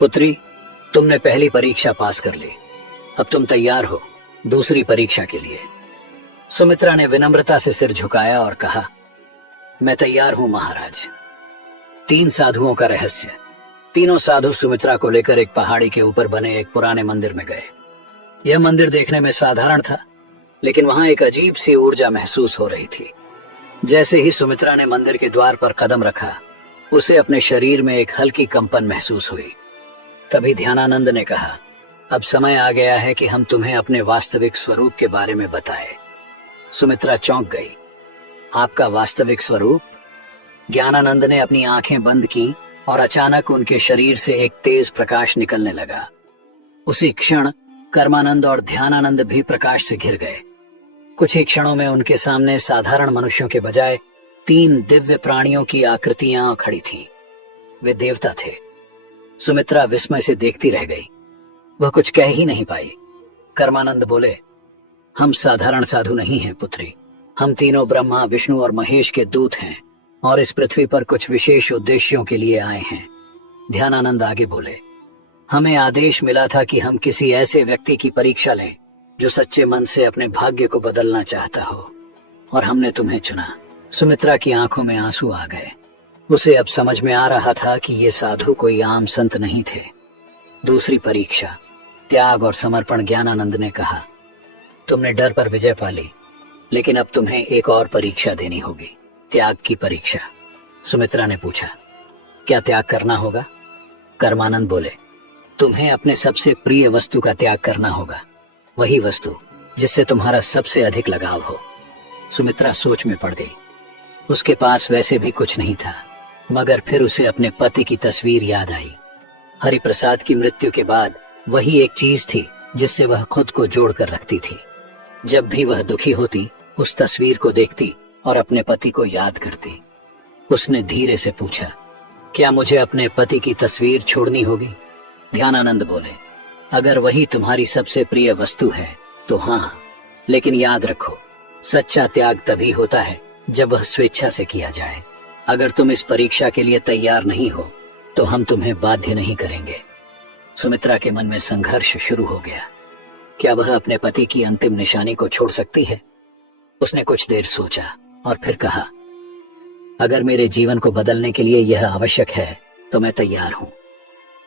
पुत्री, तुमने पहली परीक्षा पास कर ली। अब तुम तैयार हो दूसरी परीक्षा के लिए। सुमित्रा ने विनम्रता से सिर झुकाया और कहा, मैं तैयार हूं महाराज। 3 साधुओं का रहस्य। तीनों साधु सुमित्रा को लेकर एक पहाड़ी के ऊपर बने एक पुराने मंदिर में गए। यह मंदिर देखने में साधारण था, लेकिन वहां एक अजीब सी ऊर्जा महसूस हो रही थी। जैसे ही सुमित्रा ने मंदिर के द्वार पर कदम रखा, उसे अपने शरीर में एक हल्की कंपन महसूस हुई। तभी ध्यानानंद ने कहा, अब समय आ गया है कि हम तुम्हें अपने वास्तविक स्वरूप के बारे में बताएं। सुमित्रा चौंक गई। आपका वास्तविक स्वरूप? ज्ञानानंद ने अपनी आंखें बंद की और अचानक उनके शरीर से एक तेज प्रकाश निकलने लगा। उसी क्षण कर्मानंद और ध्यानानंद भी प्रकाश से घिर गए। कुछ ही क्षणों में उनके सामने साधारण मनुष्यों के बजाय 3 दिव्य प्राणियों की आकृतियां खड़ी थीं। वे देवता थे। सुमित्रा विस्मय से देखती रह गई। वह कुछ कह ही नहीं पाई। कर्मानंद बोले, हम साधारण साधु नहीं हैं पुत्री। हम तीनों ब्रह्मा, विष्णु और महेश के दूत हैं और इस पृथ्वी पर कुछ विशेष उद्देश्यों के लिए आए हैं। ध्यानानंद आगे बोले, हमें आदेश मिला था कि हम किसी ऐसे व्यक्ति की परीक्षा लें जो सच्चे मन से अपने भाग्य को बदलना चाहता हो, और हमने तुम्हें चुना। सुमित्रा की आंखों में आंसू आ गए। उसे अब समझ में आ रहा था कि ये साधु कोई आम संत नहीं थे। दूसरी परीक्षा, त्याग और समर्पण। ज्ञानानंद ने कहा, तुमने डर पर विजय पा ली, लेकिन अब तुम्हें एक और परीक्षा देनी होगी, त्याग की परीक्षा। सुमित्रा ने पूछा, क्या त्याग करना होगा? कर्मानंद बोले, तुम्हें अपने सबसे प्रिय वस्तु का त्याग करना होगा, वही वस्तु जिससे तुम्हारा सबसे अधिक लगाव हो। सुमित्रा सोच में पड़ गई। उसके पास वैसे भी कुछ नहीं था, मगर फिर उसे अपने पति की तस्वीर याद आई। हरिप्रसाद की मृत्यु के बाद वही एक चीज थी जिससे वह खुद को जोड़ कर रखती थी। जब भी वह दुखी होती, उस तस्वीर को देखती और अपने पति को याद करती। उसने धीरे से पूछा, क्या मुझे अपने पति की तस्वीर छोड़नी होगी? ध्यानानंद बोले, अगर वही तुम्हारी सबसे प्रिय वस्तु है तो हाँ, लेकिन याद रखो, सच्चा त्याग तभी होता है जब वह स्वेच्छा से किया जाए। अगर तुम इस परीक्षा के लिए तैयार नहीं हो तो हम तुम्हें बाध्य नहीं करेंगे। सुमित्रा के मन में संघर्ष शुरू हो गया। क्या वह अपने पति की अंतिम निशानी को छोड़ सकती है? उसने कुछ देर सोचा और फिर कहा, अगर मेरे जीवन को बदलने के लिए यह आवश्यक है तो मैं तैयार हूं।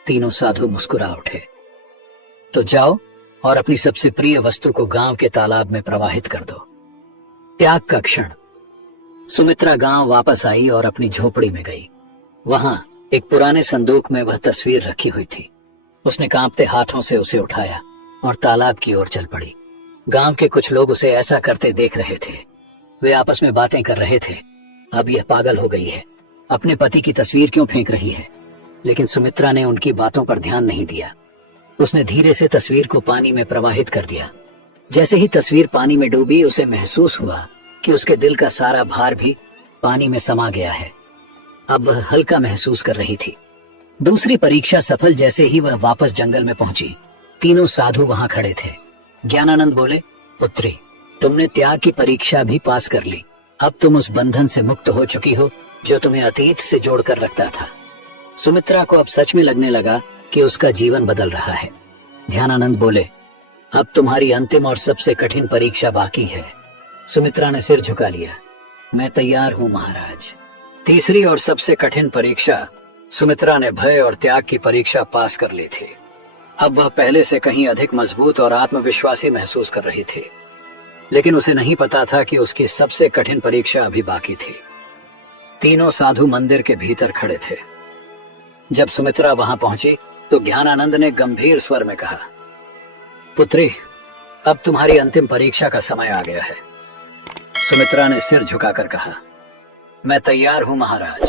तीनों साधु मुस्कुरा उठे। तो जाओ और अपनी सबसे प्रिय वस्तु को गांव के तालाब में प्रवाहित कर दो। त्याग का क्षण। सुमित्रा गांव वापस आई और अपनी झोपड़ी में गई। वहां एक पुराने संदूक में वह तस्वीर रखी हुई थी। उसने कांपते हाथों से उसे उठाया और तालाब की ओर चल पड़ी। गांव के कुछ लोग उसे ऐसा करते देख रहे थे। वे आपस में बातें कर रहे थे, अब यह पागल हो गई है, अपने पति की तस्वीर क्यों फेंक रही है? लेकिन सुमित्रा ने उनकी बातों पर ध्यान नहीं दिया। उसने धीरे से तस्वीर को पानी में प्रवाहित कर दिया। जैसे ही तस्वीर पानी में डूबी, उसे महसूस हुआ कि उसके दिल का सारा भार भी पानी में समा गया है। अब वह हल्का महसूस कर रही थी। दूसरी परीक्षा सफल। जैसे ही वह वापस जंगल में पहुंची, तीनों साधु वहां खड़े थे। ज्ञानानंद बोले, पुत्री, तुमने त्याग की परीक्षा भी पास कर ली। अब तुम उस बंधन से मुक्त हो चुकी हो जो तुम्हें अतीत से जोड़कर रखता था। सुमित्रा को अब सच में लगने लगा कि उसका जीवन बदल रहा है। ध्यानानंद बोले, अब तुम्हारी अंतिम और सबसे कठिन परीक्षा बाकी है। सुमित्रा ने सिर झुका लिया। मैं तैयार हूं महाराज। तीसरी और सबसे कठिन परीक्षा। सुमित्रा ने भय और त्याग की परीक्षा पास कर ली थी। अब वह पहले से कहीं अधिक मजबूत और आत्मविश्वासी महसूस कर रही थी, लेकिन उसे नहीं पता था कि उसकी सबसे कठिन परीक्षा अभी बाकी थी। तीनों साधु मंदिर के भीतर खड़े थे। जब सुमित्रा वहां पहुंची तो ज्ञानानंद ने गंभीर स्वर में कहा, पुत्री, अब तुम्हारी अंतिम परीक्षा का समय आ गया है। सुमित्रा ने सिर झुकाकर कहा, मैं तैयार हूं महाराज।